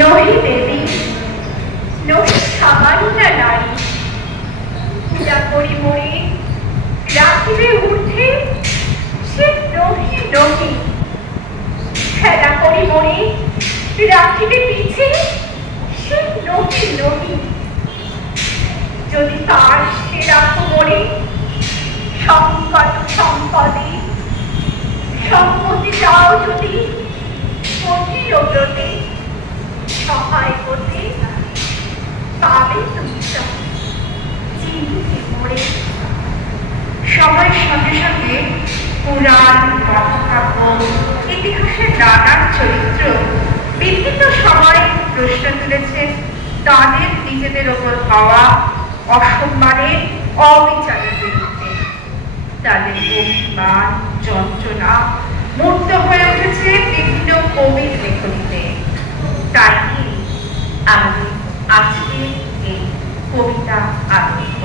নহি দেবী নহি সামান্য নারী পূজা করি মরি রাখিবে উঠে সে নহি নহি খেলা করি মরি রাখিবে পিছে সে নহি নহি যদি তার সে রাখো মরি সংকট সম্পদে সম্পত্তি যাও যদি কঠিন ব্রতে সহায় করতে পাবে তুমি চিনতে মরে। সময়ের সঙ্গে সঙ্গে পুরাণ মহাকাব্য ইতিহাসের নানান চরিত্র বিভিন্ন সময় প্রশ্ন তুলেছে তাদের নিজেদের ওপর হওয়া অসম্মানের অবিচারের বিরুদ্ধে। তাদের অভিমান যন্ত্রণা মূর্ত হয়ে উঠেছে বিভিন্ন কবির লেখনীতে। তাই আমাদের আজকে এই কবিতা আরম্ভ।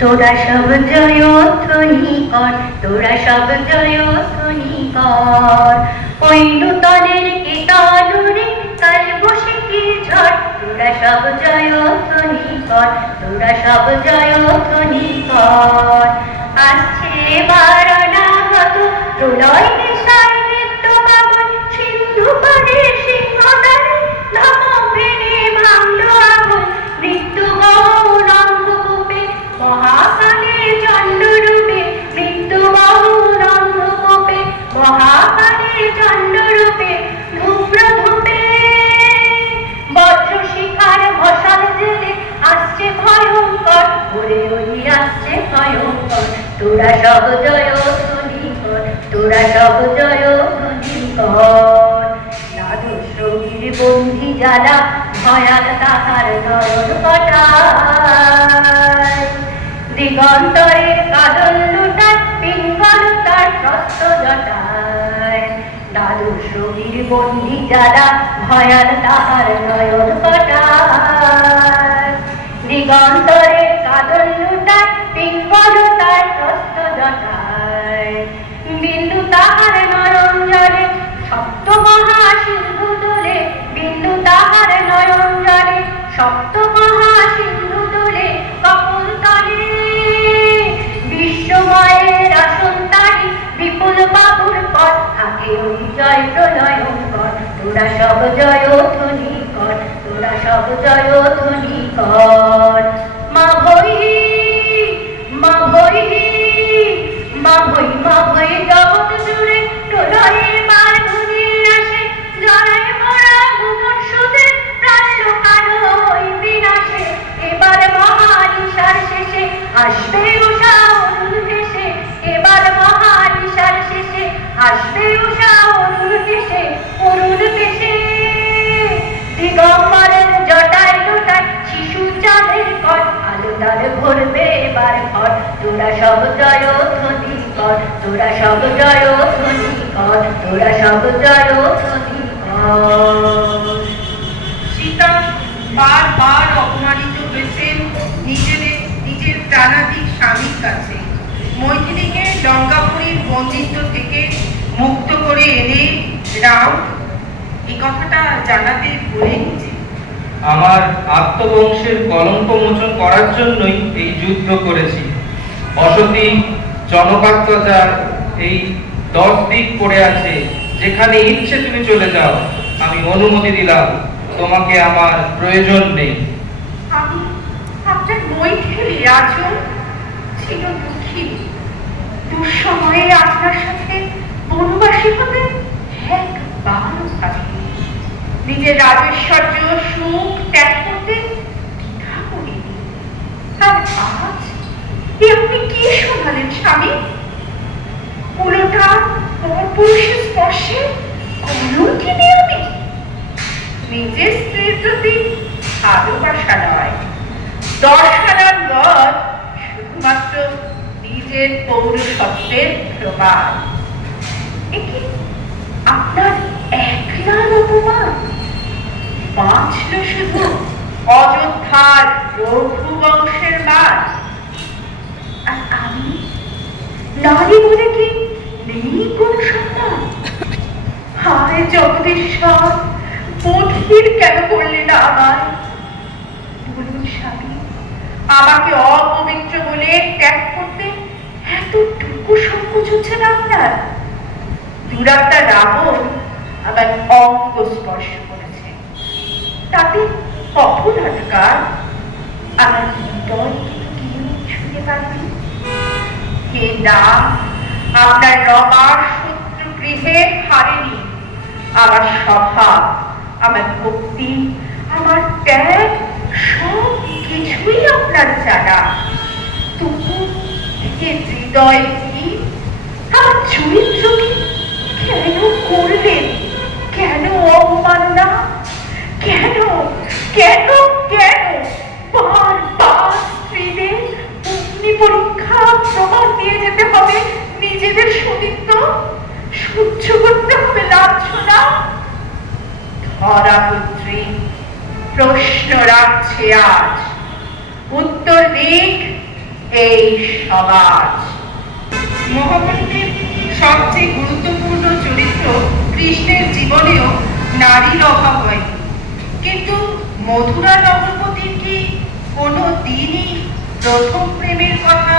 তোরা সব জয়ধ্বনি কর, তোরা সব জয়ধ্বনি কর, ওই নূতনের কীর্তনে কাল বসে কি ঝড়। তোরা সব জয়ধ্বনি কর, তোরা সব জয়ধ্বনি কর। আসছে এবার অনাগত প্রলয় নেশায় নৃত্য পাবন, সিন্ধু পারে সিংহদানে ধমক ভেঙে ভাঙলো আগুন। মৃত্যু গহন অন্ধকূপে মহাকালের চণ্ডরূপে, মৃত্যু গহন অন্ধকূপে মহাকালের চণ্ডরূপে। ধূম্রধূপে বজ্র শিখার মশাল জেলে আসছে ভয়ঙ্কর, ওরে ওরে আসছে ভয়ঙ্কর। তোরা সব জয়ধ্বনি কর, তোরা সব জয়ধ্বনি কর। নাদস্রোগীর বন্ধি যারা ভয়াল তাহার নয়ন কটায়, দিগন্তরের কাদল লুটায় পিঙ্গল তার প্রস্থ জটায়। নাদস্রোগীর বন্ধি যারা ভয়াল তাহার নয়ন কটায়, দিগন্তরের কাদল লুটায় পিঙ্গল তার প্রস্থ জটায়। বিন্দু তাহার নয়ন জলে সপ্ত মহাসিন্ধু তোলে, বিন্দু তাহার নয়ন জলে সপ্ত মহাসিন্ধু তোলে। কপল তলে বিশ্বময়ের আসন তারি বিপুল বাবুর পথ থাকে ওই জয় প্রলয়ঙ্কর। তোরা সব জয়ধ্বনি কর, তোরা সব জয়ধ্বনি কর। মা ভৈ মা ভৈ মা ভৈ মা ভৈ জগৎ জুড়ে প্রলয়ের বার ঘনিয়ে আসে। জড়ায় মোরা ভুবন সুধে প্রাণ লোকানো ওই বিনাশে। এবার মহানিশার শেষে আসবে উষা অরুণ ভেসে, এবার মহানিশার শেষে আসবে উষা অরুণ ভেসে। অরুণ ভেসে দিগম্বরের জটায় লোটায় শিশু চাঁদের কট, আলো তার ভরবে এবার ঘর। তোরা সব জয়ধ্বনি কর, তোরা সব জয়ধ্বনি কর, তোরা সব জয়ধ্বনি কর। সীতা বারবার অপমানিত হয়েছেন নিজের প্রাণাধিক স্বামীর কাছে। মৈথিলীকে লঙ্কাপুরীর বন্দিত্ব থেকে মুক্ত করে এনে রাম এই কথাটা জানাতে ভুলেনি যে আমার আত্মবংশের কলঙ্ক মোচন করার জন্যই এই যুদ্ধ করেছি। অসতী জনকাত্মচার এই 10 দিক পড়ে আছে, যেখানে ইচ্ছে তুমি চলে যাও, আমি অনুমতি দিলাম, তোমাকে আমার প্রয়োজন নেই। আমি আপনার মৈথিলী আজও ছিল দুঃখী। দুঃসময়ে আপনার সাথে বনবাসী হতে একবার ভাবিনি। নিজের রাজৈশ্বর্য সুখ ত্যাগ করতে দ্বিধা করিনি। আর আজ এ আপনি কি শোনালেন স্বামী? উলোটা পরপুরুষের স্পর্শে কলঙ্কিনী আমি? নিজের স্ত্রীর প্রতি ভালোবাসা নয়, 10 আনার বধ শুধুমাত্র নিজের পৌরসত্বের প্রমাণ। একে আপনার একলার অপমান? বাঁচল শুধু অযোধ্যার রঘুবংশের মান। আর আমি নারী বলে কি নেই কোন সম্মান? হায় জগদীশ্বর, বধির কেন করলে না আমায়? বলুন স্বামী, আমাকে অপবিত্র বলে ত্যাগ করতে এতটুকু সংকোচ হচ্ছে না আপনার? দুরাত্মা রাবণ আবার অঙ্গ স্পর্শ করেছে, তাতে অপরাধকার আমার হৃদয় কেউ ছুঁয়ে পারবে? হে নাম, আপনার নবার শত্রু গৃহে হারেনি আমার স্বভাব, আমার ভক্তি, আমার ত্যাগ, সব কিছুই আপনার জানা। তবু হে হৃদয় কি আমার চরিত্রকে কেন করলেন? কেন অবমাননা? কেন কেন কেন বারবার স্ত্রীদের অগ্নি পরীক্ষা প্রমাণ দিয়ে যেতে হবে? নিজেদের সতীত্ব সহ্য করতে হবে লাঞ্ছনা? ধরাপুত্রী প্রশ্ন রাখছে আজ, উত্তর দিক এই সমাজ। মহাভারতের সবচেয়ে গুরুত্বপূর্ণ চরিত্র কৃষ্ণের জীবনেও নারীর অভাব হয়নি, কিন্তু মথুরা নগরপতির কি কোনো দিনই প্রথম প্রেমের কথা,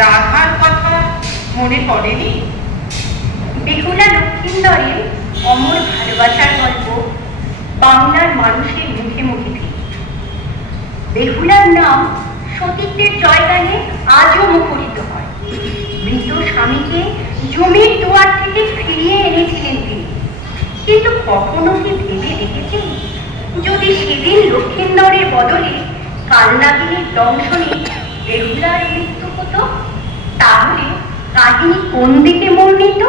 রাধার কথা মনে পড়েনি? বেহুলা লক্ষিন্দরের অমর ভালোবাসার গল্প বাংলার মানুষের মুখে মুখে ফিরে। বেহুলার নাম সতীত্বের জয়গানে আজও মুখরিত হয়। মৃত স্বামীকে জমির দুয়ার থেকে ফিরিয়ে এনেছিলেন তিনি, কিন্তু কখনো কি ভেবে দেখেছেন যদি সেদিন লক্ষিন্দরের বদলে কালনাগিনীর দংশনে বেহুলার মৃত্যু হতো, তাহলে কাহিনী কোন দিকে মোড় নিত?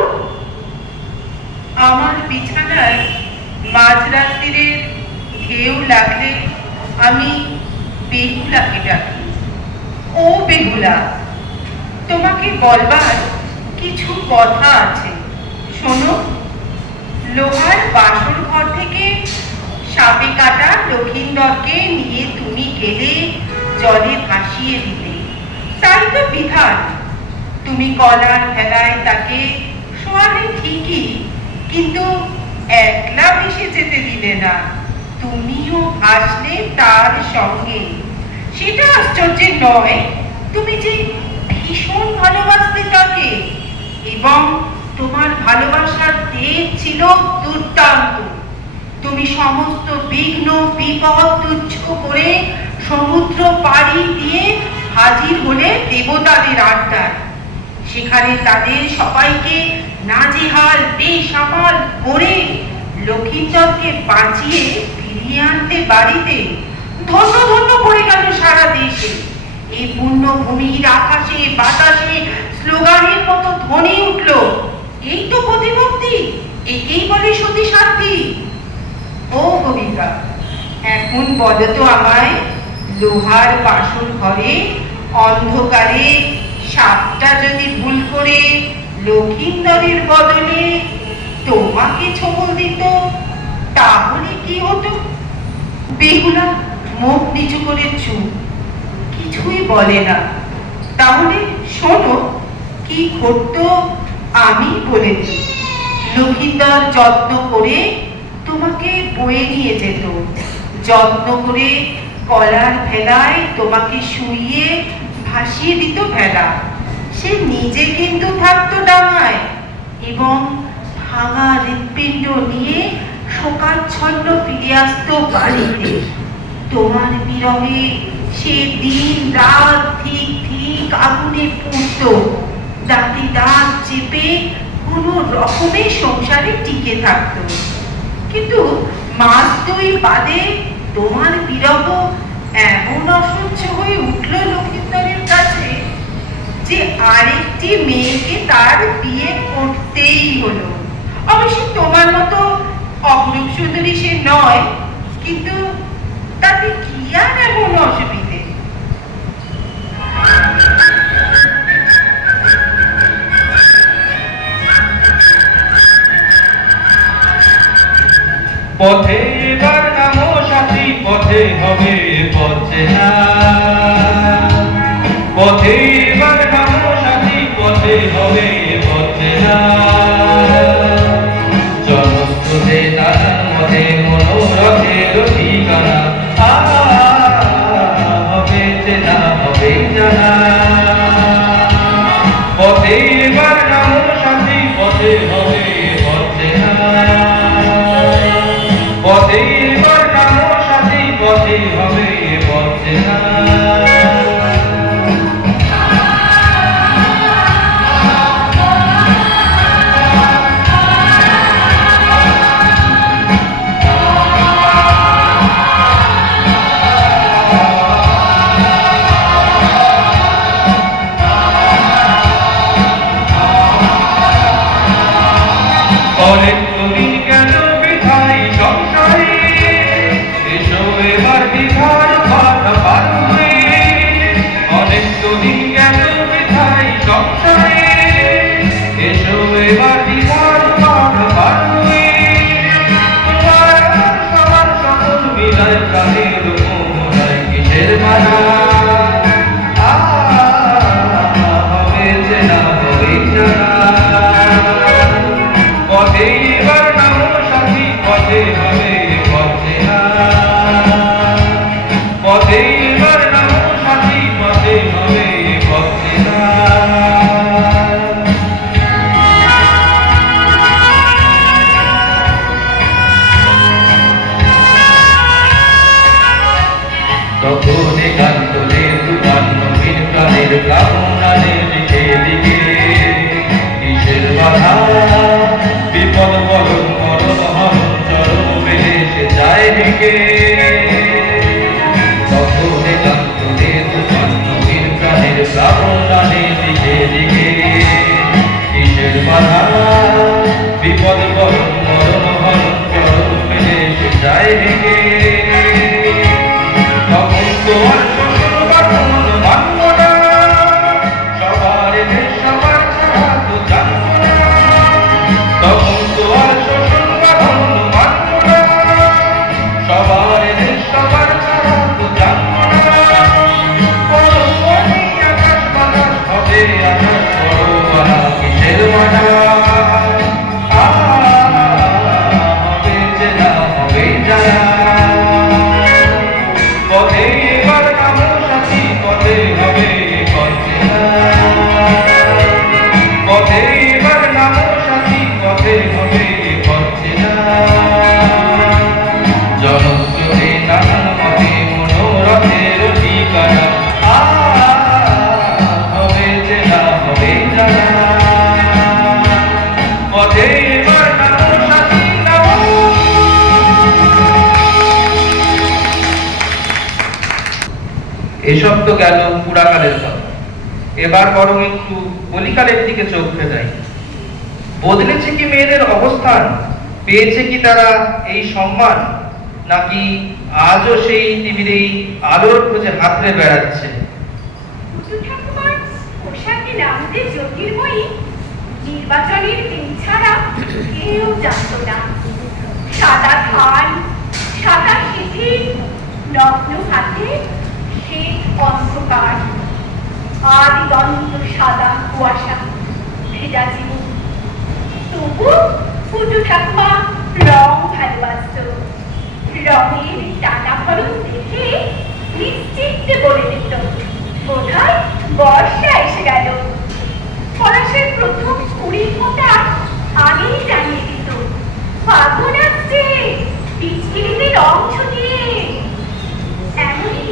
আমার বিছানায় মাঝরাত্রিরের ঢেউ লাগলে আমি বেহুলাকে ডাকি, ও বেহুলা, তোমাকে বলবার কিছু কথা আছে, শোনো। লোহার বাসর ঘর থেকে সাপে কাটা লক্ষিন্দরকে নিয়ে তুমি গেলে জলে ভাসিয়ে দিলে, তাই তো বিধান। তুমি কলার ভেলায় তাকে শোয়ালে ঠিকই, কিন্তু একলা ভেসে যেতে দিলে না, তুমিও ভাসলে তার সঙ্গে। সেটা আশ্চর্যের নয়, তুমি যে ভীষণ ভালোবাসতে তাকে, এবং তোমার ভালোবাসার তেজ ছিল দুর্দান্ত। তুমি সমস্ত বিঘ্ন বিপদ তুচ্ছ করে সমুদ্র পাড়ি দিয়ে হাজির হলে দেবতাদের আড্ডায়। সেখানে তাদের সবাইকে নাজেহাল বেসামাল করে লক্ষিন্দরকে বাঁচিয়ে ফিরিয়ে আনতে বাড়িতে ধন্য ধন্য পড়ে গেল সারা দেশে। এই পুণ্যভূমির আকাশে বাতাসে স্লোগানের মতো ধ্বনি উঠল, এই তো প্রতিভক্তি, একেই বলে সতী সাধ্যি। ও কবিতা, এখন বলো তো আমায়, লোহার বাসর ঘরে অন্ধকারে সাপটা যদি ভুল করে লক্ষিন্দরের বদলে তোমাকে ছবল দিত, তাহলে কি হতো? বেহুলা মুখ নিচু করে চুপ, কিছুই বলে না। তাহলে শোনো কি ঘটতো আমি বলে দিই। লক্ষিন্দর যত্ন করে তোমাকে বয়ে নিয়ে যেত, যত্ন করে কলার ভেলায় তোমাকে শুইয়ে ভাসিয়ে দিত ভেলা। সে নিজে কিন্তু থাকতো ডাঙায় এবং ভাঙা হৃৎপিণ্ড নিয়ে শোকাচ্ছন্ন ফিরে আসতো বাড়িতে। তোমার বিরহে সে দিন রাত ঠিক ঠিক আগুনে পুড়তো, দাঁতে দাঁত চেপে কোনো রকমে সংসারে টিকে থাকতো। কিন্তু মাস দুই বাদে তোমার বিরহ এমন অসহ্য হয়ে উঠল লক্ষিন্দরের কাছে যে আরেকটি মেয়েকে তার বিয়ে করতেই হলো। অবশ্য তোমার মতো অপরূপ সুন্দরী সে নয়, কিন্তু তাতে কি আর এমন অসুবিধে? পথে এবার নামো সাথী, পথে হবে পথে না। পথে এবার নামো সাথী, পথে হবে পথে না। জনস্রোতে নানান মতে মনোরথের ঠিকানা, হবে চেনা হবে জানা। পথে এবার নামো সাথী, পথে হবে পথে না। পথে এবার নামো সাথী, পথে হবে পথে না। অনেক দিন গেল বিধাই সংসারে, এসো এবার বিধার কথা পারবে। অনেক দিন গেল বিধাই সংসারে, এসো এবার বিধার কথা পারবে। তোমার আমার সবার সকল মিলায় প্রাণের মোহনায় কিসের মানা, হবে চেনা হবে জানা। পথে এবার নামো সাথী, পথে হবে পথে না। পথে এবার নামো সাথী, পথে হবে পথে না। তখন একান্তরে দুটান নবীন প্রাণের কামনারে দিকে দিকে কিসের বাধা, বিপদ বরণ মরণ হরণ চরণ মেলে সে যায় দিকে। তখন একান্তরে দুটান নবীন প্রাণের কামনারে দিকে দিকে কিসের বাধা, বিপদ বরণ মরণ হরণ চরণ মেলে সে যায় দিকে। তখন তো আর শ্বশুর বাঁধন মানব না, সবার দেশ সবার ছাড়া তো জানব না। তখন তো আর শ্বশুর বাঁধন মানব না, সবার দেশ সবার ছাড়া তো জানব না। বড় বড়ি আকাশ বাতাস হবে আকাশ বড় বানা কিসের মানা, হবে চেনা হবে জানা। পথে এবার নামো সাথী, পথে হবে পথে না। পথে এবার নামো সাথী, পথে হবে পথে না। জনস্রোতে নানান মতে মনোরথের ঠিকানা, হবে চেনা হবে জানা। পথে এবার নামো সাথী, নামো। এসব তো গেল পুরাকালের কথা, এবার বরং একটু কলিকালের দিকে চোখ ফেরাই। বদলেছে কি মেয়েদের অবস্থান, পেয়েছে কি তারা এই সম্মান, নাকি আজও সেই নিবিড়েই আলোর খোঁজে হাতড়ে বেড়াচ্ছে? হুজুর ঠাকুমার পোশাকে নামতে জ্যোতির্ময়ী নির্বাচনের দিন ছাড়া কেউ জানত না। সাদা ধান, সাদা শিথিল, নগ্ন হাতে শ্বেত অন্ধকার, আদিগন্ত সাদা কুয়াশা ভেজা জীবন। তবু পুটু ঠাকুমা রং ভালোবাসত। রঙের টানাভরণ দেখে নিশ্চিন্তে বলে দিত, বোধহয় বর্ষা এসে গেল। পলাশের প্রথম কুড়ির ফোঁটা আগেই জানিয়ে দিত, ফাগুন আসছে, পিচকিরিতে রং ছড়িয়ে। এমনই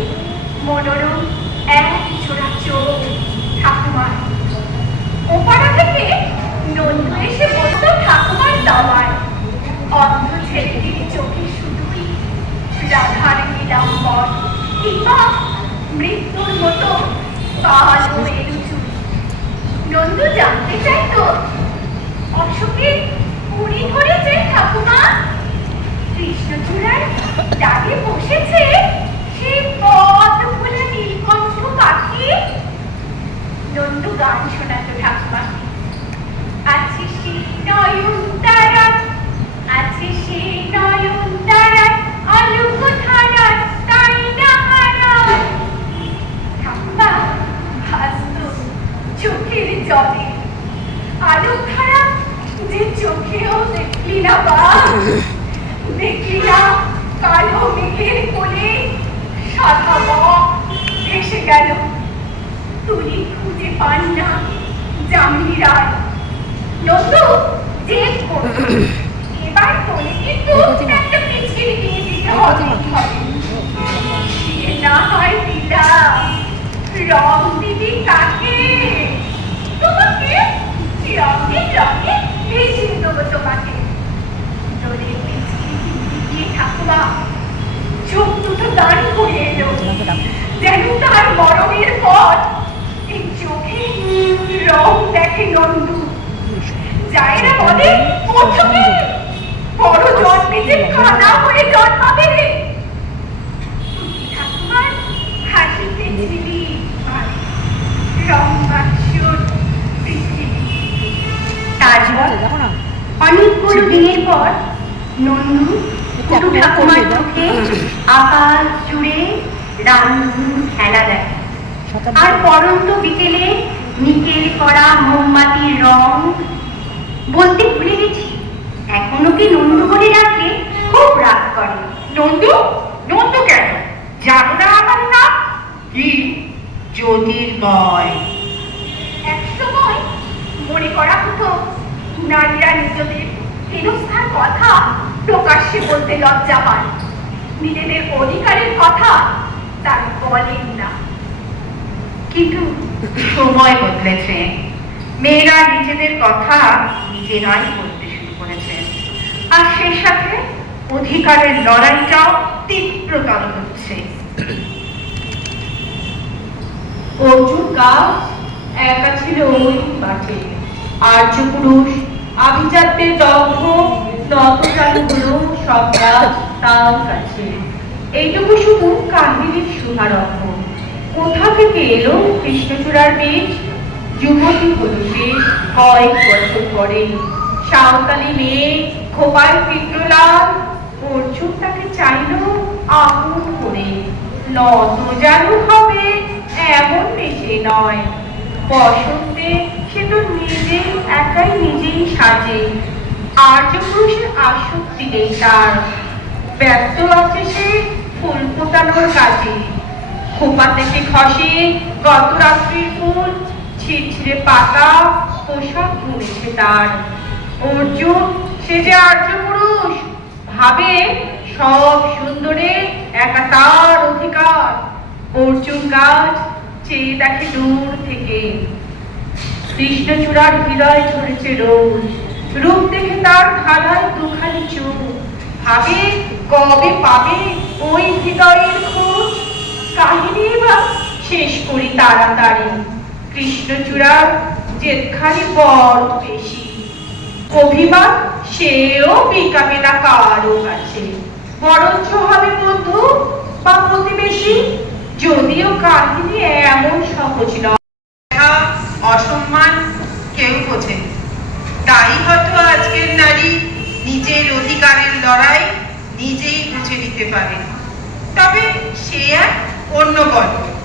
মনোরম এক জোড়া চোখ ঠাকুমার। ওপাড়া থেকে নন্দু এসে বসত ঠাকুমার দাওয়ায়। অন্ধ ছেলেটির চোখে শুধুই রাধার নীলাম্বর, কিংবা মৃত্যুর মতো কালো এলু চুল। নন্দু জানতে চাইত, অশোকের কুড়ি ধরেছে ঠাকুমা? কৃষ্ণচূড়ার ডালে বসেছে সেই পথ ভোলা নীলকণ্ঠ পাখি? নন্দু গান শোনাত ঠাকুমাকে। আছে সে নয়ন তারা, আছে সে নয়ন তারা, আলোক ধারা তাই না হারা। ঠাকুমা হাসত চোখের জলে। আলোক ধারা যে চোখেও দেখলি না বা, দেখলি না কালো মেঘের কোলে সাদা বক ভেসে গেল। তুই খুঁজে পান না যামিনী রায়। নন্দু জেদ করত, এবার তোলে কিন্তু একটা পিচকিরি দিয়ে দিতে হবে। সে না হয় দিলাম, রং দিবি কাকে? তোমাকে রঙে রঙে ভেসিয়ে দেবো তোমাকে। তোরে পিচকিরি দিয়ে ঠাকুমা চোখ দুটো দান করে এলো, যেন তার মরণের পর এই চোখে রং দেখে নন্দু। যায়েরা বলে, ওর চোখে বড় জন্মে যে কানা হয়ে জন্মাবে রে। ঠাকুমার হাসিতে ছিলি রং বাক্সর পৃথিবী। তারপর অনেকগুলো দিনের পর নন্দু পুটু ঠাকুমার চোখে আকাশ জুড়ে রামধনু খেলা দেখে। আর পরন্ত বিকেলে নিকেল করা মোমবাতির রং। বলতে ভুলে গেছি, এখনো কি নন্দু বলে ডাকলে খুব রাগ করে। নন্দু? নন্দু কেন? জানো না আমার নাম কি? জ্যোতির্ময়। একসময় মনে করা হতো নারীরা নিজেদের হেনস্থার কথা প্রকাশ্যে বলতে লজ্জা পায়, নিজেদের অধিকারের কথা তারা বলেন না। কিন্তু সময় বদলেছে, মেয়েরা নিজেদের কথা নিজেরাই বলতে শুরু করেছে। আর সেই সাথে অধিকারের লড়াইটাও তীব্রতর হচ্ছে। অর্জুন গাছ একা ছিল ওই মাঠে, আর্য পুরুষ আভিজাত্যে দগ্ধ নত চালু হলো সব গাছ তার কাছে। এইটুকু শুধু কাহিনীর শুভারম্ভ। কোথা থেকে এলো কৃষ্ণচূড়ার বীজ? যুবতী হলো সে কয়েক বছর পরে। সাঁওতালি মেয়ে, খোপায় তীব্রলাল। অর্জুন তাকে চাইল আপন করে। নত জানু হবে এমন বেশি নয়। বসন্তে সে তো নিজে একাই নিজেই সাজে। আর্য পুরুষের আসক্তি নেই তার, ব্যস্ত আছে সে ফুল ফোটানোর কাজে। খোপা থেকে খসে গত রাত্রির ফুল, ছিড়ছিড়ে পাতা পোশাক ধরেছে তার। অর্জুন সে যে আর্য পুরুষ, ভাবে সব সুন্দরে একা তার অধিকার। অর্জুন গাছ চেয়ে দেখে দূর থেকে, কৃষ্ণচূড়ার হৃদয় ঝরেছে রোজ। রূপ দেখে তার ঢালায় দুখানি চোখ, ভাবে কবে পাবে ওই হৃদয়ের খোঁজ। কাহিনী এবার শেষ করি তাড়াতাড়ি। কৃষ্ণচূড়ার জেদখানি বড় বেশি, অভিমান সেও বিকাবে না কারো কাছে। বরঞ্চ হবে বন্ধু বা প্রতিবেশী, যদিও কাহিনী এমন সহজ নয়। অসম্মান কেউ বোঝে, তাই হয়তো আজকের নারী নিজের অধিকারের লড়াই নিজেই বুঝে নিতে পারে। তবে অন্য গল্প।